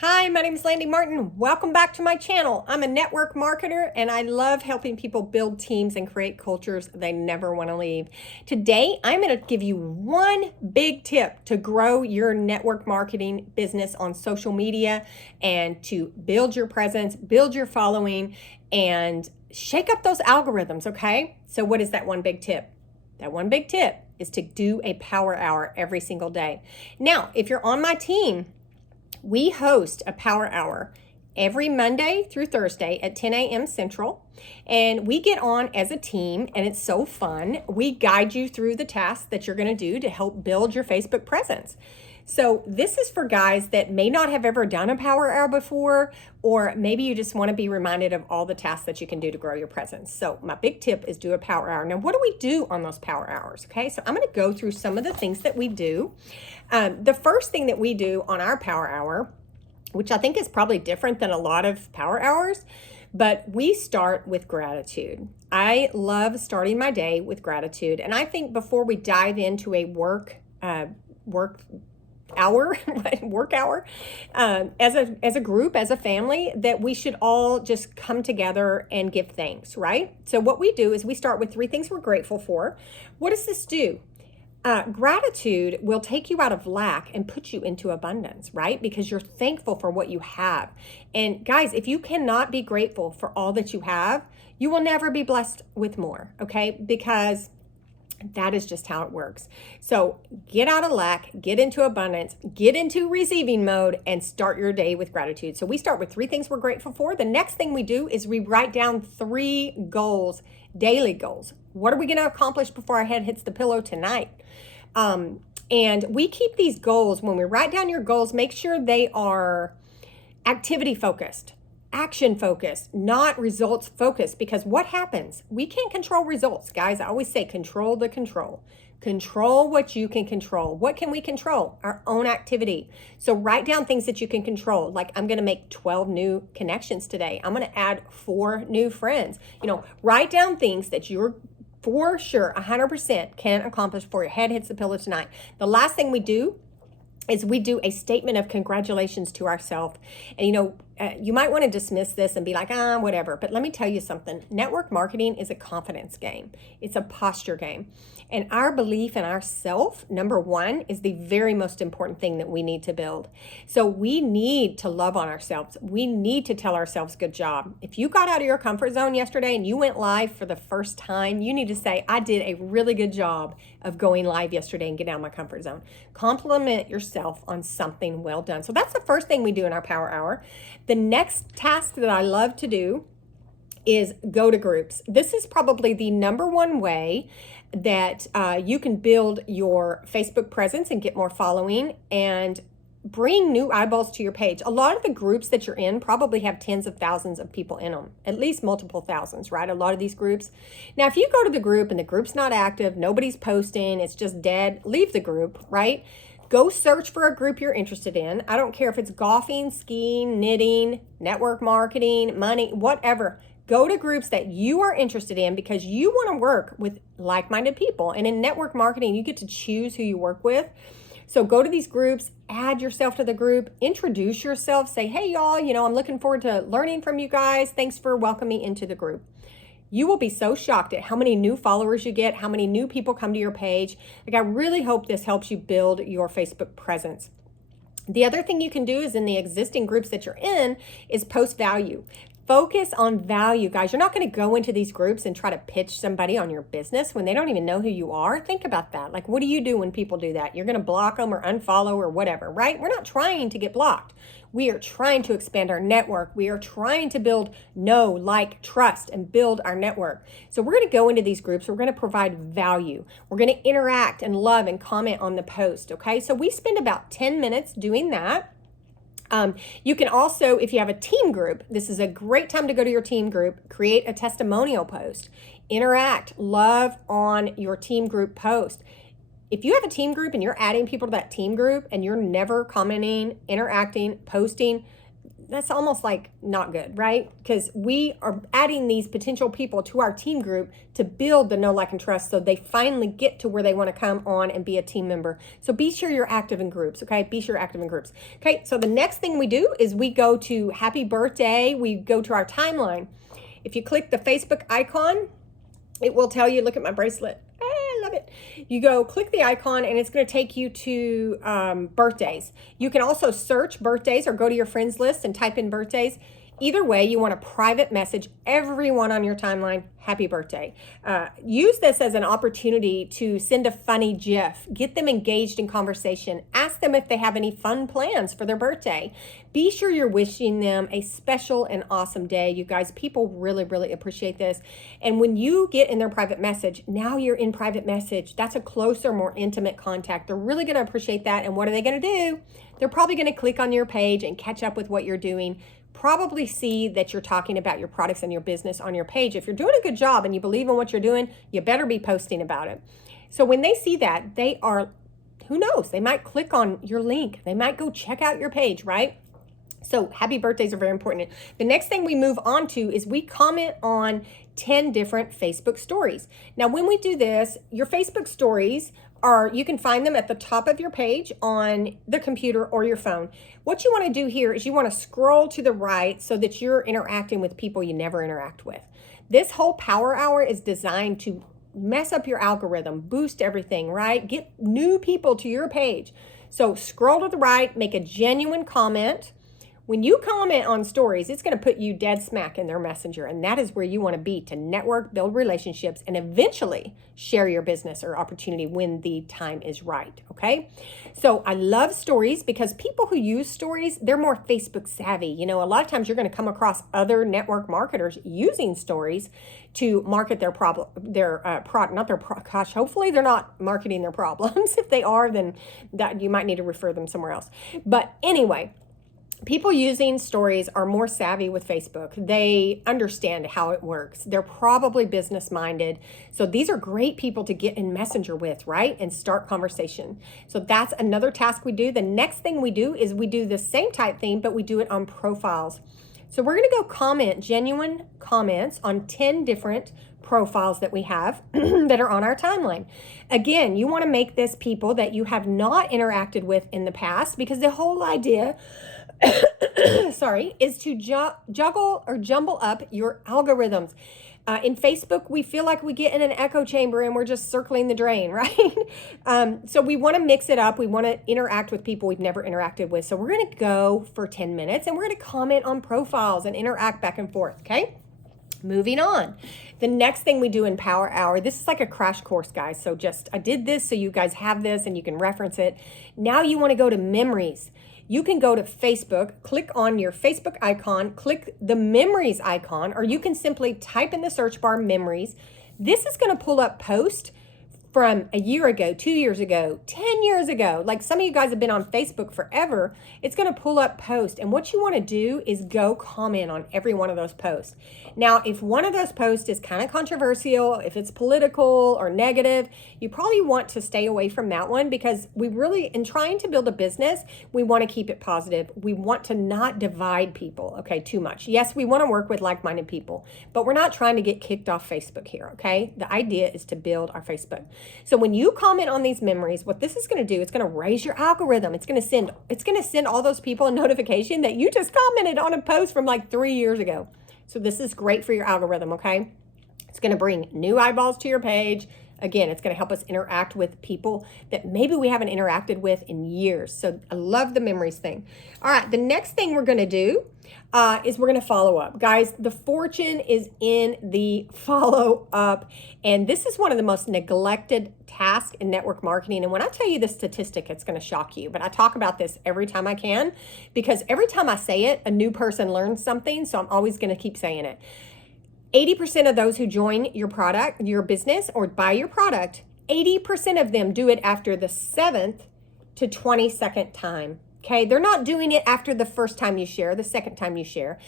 Hi, my name is Landee Martin. Welcome back to my channel. I'm a network marketer and I love helping people build teams and create cultures they never want to leave. Today, I'm going to give you one big tip to grow your network marketing business on social media and to build your presence, build your following, and shake up those algorithms, okay? So what is that one big tip? That one big tip is to do a power hour every single day. Now, if you're on my team, we host a power hour every Monday through Thursday at 10 a.m. Central, and we get on as a team, and it's so fun. We guide you through the tasks that you're going to do to help build your Facebook presence. So this is for guys that may not have ever done a power hour before, or maybe you just want to be reminded of all the tasks that you can do to grow your presence. So my big tip is do a power hour. Now, what do we do on those power hours? Okay, so I'm going to go through some of the things that we do. The first thing that we do on our power hour, which I think is probably different than a lot of power hours, but we start with gratitude. I love starting my day with gratitude. And I think before we dive into a work hour, as a group, as a family, that we should all just come together and give thanks, right? So what we do is we start with 3 things we're grateful for. What does this do? Gratitude will take you out of lack and put you into abundance, right? Because you're thankful for what you have. And guys, if you cannot be grateful for all that you have, you will never be blessed with more, okay? Because that is just how it works. So get out of lack, get into abundance, get into receiving mode, and start your day with gratitude. So we start with 3 things we're grateful for. The next thing we do is we write down 3 goals, daily goals. What are we going to accomplish before our head hits the pillow tonight? And we keep these goals. When we write down your goals, make sure they are activity focused, action focused, not results focused, because what happens? We can't control results, guys. I always say control the control. Control what you can control. What can we control? Our own activity. So write down things that you can control. Like, I'm going to make 12 new connections today. I'm going to add 4 new friends. Write down things that you're for sure 100% can accomplish before your head hits the pillow tonight. The last thing we do is we do a statement of congratulations to ourselves. And you might want to dismiss this and be like, whatever. But let me tell you something. Network marketing is a confidence game. It's a posture game. And our belief in ourself, number 1, is the very most important thing that we need to build. So we need to love on ourselves. We need to tell ourselves, good job. If you got out of your comfort zone yesterday and you went live for the first time, you need to say, I did a really good job of going live yesterday and getting out of my comfort zone. Compliment yourself on something well done. So that's the first thing we do in our power hour. The next task that I love to do is go to groups. This is probably the number 1 way that you can build your Facebook presence and get more following and bring new eyeballs to your page. A lot of the groups that you're in probably have tens of thousands of people in them, at least multiple thousands, right? A lot of these groups. Now, if you go to the group and the group's not active, nobody's posting, it's just dead, leave the group, right? Go search for a group you're interested in. I don't care if it's golfing, skiing, knitting, network marketing, money, whatever. Go to groups that you are interested in because you want to work with like-minded people. And in network marketing, you get to choose who you work with. So go to these groups, add yourself to the group, introduce yourself, say, hey, y'all, I'm looking forward to learning from you guys. Thanks for welcoming me into the group. You will be so shocked at how many new followers you get, how many new people come to your page. I really hope this helps you build your Facebook presence. The other thing you can do is in the existing groups that you're in is post value. Focus on value, guys. You're not going to go into these groups and try to pitch somebody on your business when they don't even know who you are. Think about that. Like, what do you do when people do that? You're going to block them or unfollow or whatever, right? We're not trying to get blocked. We are trying to expand our network. We are trying to build trust, and build our network. So we're going to go into these groups. We're going to provide value. We're going to interact and love and comment on the post, okay? So we spend about 10 minutes doing that. You can also, if you have a team group, this is a great time to go to your team group, create a testimonial post, interact, love on your team group post. If you have a team group and you're adding people to that team group and you're never commenting, interacting, posting, that's almost like not good, right? Because we are adding these potential people to our team group to build the know, like, and trust so they finally get to where they want to come on and be a team member. So be sure you're active in groups, okay? Be sure you're active in groups. Okay, so the next thing we do is we go to happy birthday. We go to our timeline. If you click the Facebook icon, it will tell you, look at my bracelet. I love it. You go click the icon and it's going to take you to birthdays. You can also search birthdays or go to your friends list and type in birthdays. Either way, you want to private message everyone on your timeline, happy birthday. Use this as an opportunity to send a funny GIF, get them engaged in conversation, ask them if they have any fun plans for their birthday. Be sure you're wishing them a special and awesome day. You guys, people really, really appreciate this. And when you get in their private message, now you're in private message. That's a closer, more intimate contact. They're really going to appreciate that. And what are they going to do? They're probably going to click on your page and catch up with what you're doing. Probably see that you're talking about your products and your business on your page. If you're doing a good job and you believe in what you're doing, you better be posting about it. So when they see that, they are, who knows, they might click on your link. They might go check out your page, right? So happy birthdays are very important. The next thing we move on to is we comment on 10 different Facebook stories. Now, when we do this, your Facebook stories you can find them at the top of your page on the computer or your phone. What you want to do here is you want to scroll to the right so that you're interacting with people you never interact with. This whole power hour is designed to mess up your algorithm, boost everything, right? Get new people to your page. So scroll to the right, make a genuine comment. When you comment on stories, it's going to put you dead smack in their messenger. And that is where you want to be to network, build relationships, and eventually share your business or opportunity when the time is right. Okay. So I love stories because people who use stories, they're more Facebook savvy. You know, a lot of times you're going to come across other network marketers using stories to market their product, hopefully they're not marketing their problems. If they are, then that you might need to refer them somewhere else. But anyway, people using stories are more savvy with Facebook. They understand how it works. They're probably business minded. So these are great people to get in Messenger with, right? And start conversation. So that's another task we do. The next thing we do is we do the same type thing, but we do it on profiles. So we're going to go comment genuine comments on 10 different profiles that we have that are on our timeline. Again, you want to make this people that you have not interacted with in the past, because the whole idea is to juggle or jumble up your algorithms. In Facebook, we feel like we get in an echo chamber and we're just circling the drain, right? So we want to mix it up. We want to interact with people we've never interacted with. So we're going to go for 10 minutes and we're going to comment on profiles and interact back and forth, okay? Moving on. The next thing we do in Power Hour, this is like a crash course, guys. So I did this so you guys have this and you can reference it. Now you want to go to memories. You can go to Facebook, click on your Facebook icon, click the memories icon, or you can simply type in the search bar memories. This is going to pull up posts from a year ago, 2 years ago, 10 years ago. Like some of you guys have been on Facebook forever. It's going to pull up posts. And what you want to do is go comment on every one of those posts. Now, if one of those posts is kind of controversial, if it's political or negative, you probably want to stay away from that one, because we really, in trying to build a business, we want to keep it positive. We want to not divide people, okay, too much. Yes, we want to work with like-minded people, but we're not trying to get kicked off Facebook here, okay? The idea is to build our Facebook. So when you comment on these memories, what this is going to do, it's going to raise your algorithm. It's going to send all those people a notification that you just commented on a post from like 3 years ago. So this is great for your algorithm, okay? It's going to bring new eyeballs to your page. Again, it's going to help us interact with people that maybe we haven't interacted with in years. So I love the memories thing. All right, the next thing we're going to do is we're going to follow up. Guys, the fortune is in the follow up. And this is one of the most neglected tasks in network marketing. And when I tell you this statistic, it's going to shock you. But I talk about this every time I can, because every time I say it, a new person learns something. So I'm always going to keep saying it. 80% of those who join your product, your business, or buy your product, 80% of them do it after the 7th to 22nd time. Okay, they're not doing it after the first time you share, the second time you share.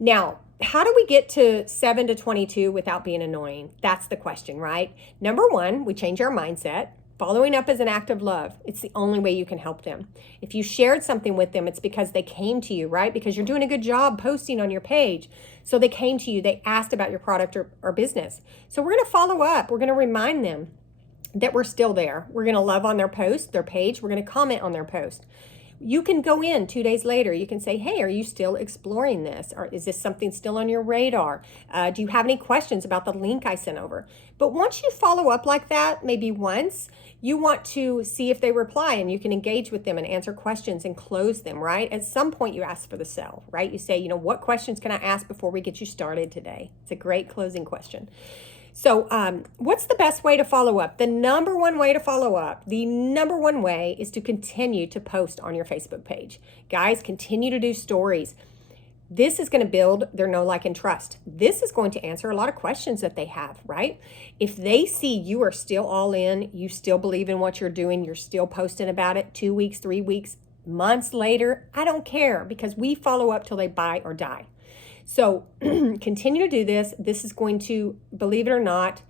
Now, how do we get to 7 to 22 without being annoying? That's the question, right? Number one, we change our mindset. Following up is an act of love. It's the only way you can help them. If you shared something with them, it's because they came to you, right? Because you're doing a good job posting on your page. So they came to you, they asked about your product or business. So we're going to follow up. We're going to remind them that we're still there. We're going to love on their post, their page. We're going to comment on their post. You can go in 2 days later. You can say, hey, are you still exploring this? Or is this something still on your radar? Do you have any questions about the link I sent over? But once you follow up like that, maybe once, you want to see if they reply, and you can engage with them and answer questions and close them, right? At some point you ask for the sell, right? You say, what questions can I ask before we get you started today? It's a great closing question. So what's the best way to follow up? The number one way to follow up, the number one way is to continue to post on your Facebook page. Guys, continue to do stories. This is going to build their know, like, and trust. This is going to answer a lot of questions that they have, right? If they see you are still all in, you still believe in what you're doing, you're still posting about it 2 weeks, 3 weeks, months later, I don't care, because we follow up till they buy or die. So continue to do this. This is going to, believe it or not,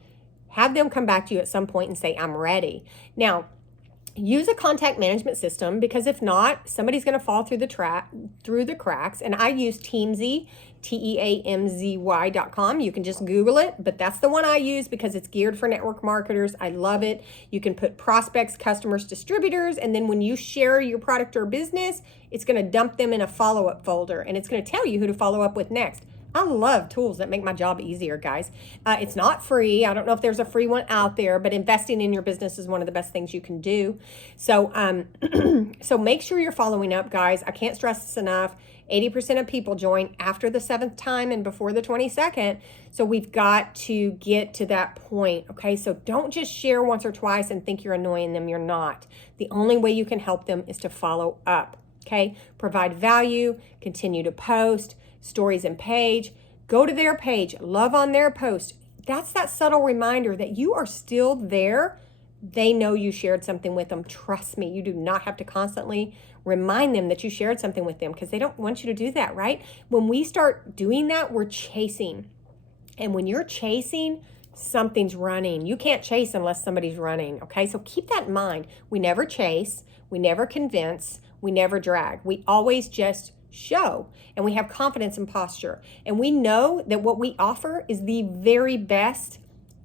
have them come back to you at some point and say, I'm ready. Now, use a contact management system, because if not, somebody's going to fall through the cracks. And I use Teamzy, TEAMZY.com. You can just Google it, but that's the one I use because it's geared for network marketers. I love it. You can put prospects, customers, distributors, and then when you share your product or business, it's going to dump them in a follow-up folder, and it's going to tell you who to follow up with next. I love tools that make my job easier, guys. It's not free. I don't know if there's a free one out there, but investing in your business is one of the best things you can do. So, so make sure you're following up, guys. I can't stress this enough. 80% of people join after the 7th time and before the 22nd. So we've got to get to that point, okay? So don't just share once or twice and think you're annoying them. You're not. The only way you can help them is to follow up, okay? Provide value, continue to post, stories and page, go to their page, love on their post. That's that subtle reminder that you are still there. They know you shared something with them. Trust me, you do not have to constantly remind them that you shared something with them, because they don't want you to do that, right? When we start doing that, we're chasing. And when you're chasing, something's running. You can't chase unless somebody's running, okay? So keep that in mind. We never chase, we never convince, we never drag. We always just show, and we have confidence and posture, and we know that what we offer is the very best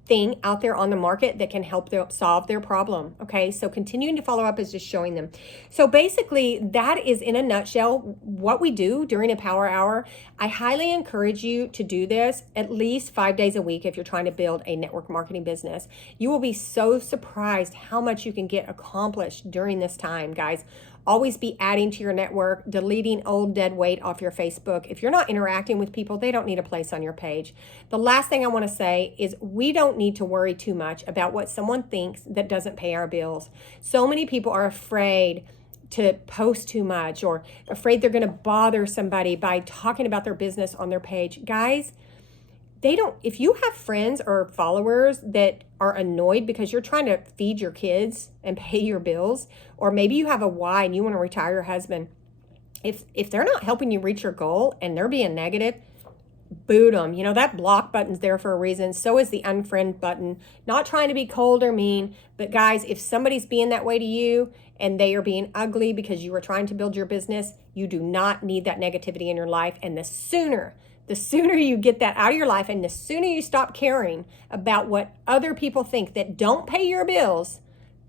thing out there on the market that can help them solve their problem. Okay, so continuing to follow up is just showing them. So basically, that is in a nutshell what we do during a power hour. I highly encourage you to do this at least 5 days a week if you're trying to build a network marketing business. You will be so surprised how much you can get accomplished during this time, guys. Always be adding to your network, deleting old dead weight off your Facebook. If you're not interacting with people, they don't need a place on your page. The last thing I want to say is we don't need to worry too much about what someone thinks that doesn't pay our bills. So many people are afraid to post too much, or afraid they're going to bother somebody by talking about their business on their page. Guys, if you have friends or followers that are annoyed because you're trying to feed your kids and pay your bills, or maybe you have a why and you want to retire your husband, if they're not helping you reach your goal and they're being negative, boot them. That block button's there for a reason. So is the unfriend button. Not trying to be cold or mean, but guys, if somebody's being that way to you and they are being ugly because you are trying to build your business, you do not need that negativity in your life. And the sooner you get that out of your life, and the sooner you stop caring about what other people think that don't pay your bills,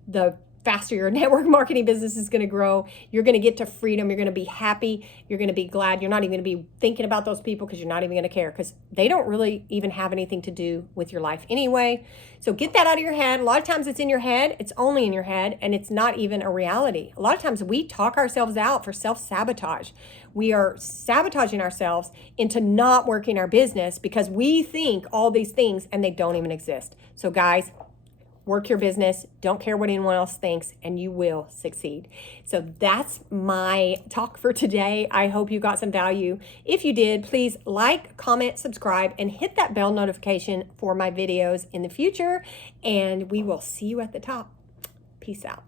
the faster your network marketing business is going to grow. You're going to get to freedom. You're going to be happy. You're going to be glad. You're not even going to be thinking about those people, because you're not even going to care, because they don't really even have anything to do with your life anyway. So get that out of your head. A lot of times it's in your head. It's only in your head, and it's not even a reality. A lot of times we talk ourselves out for self-sabotage. We are sabotaging ourselves into not working our business because we think all these things and they don't even exist. So guys, work your business, don't care what anyone else thinks, and you will succeed. So that's my talk for today. I hope you got some value. If you did, please like, comment, subscribe, and hit that bell notification for my videos in the future, and we will see you at the top. Peace out.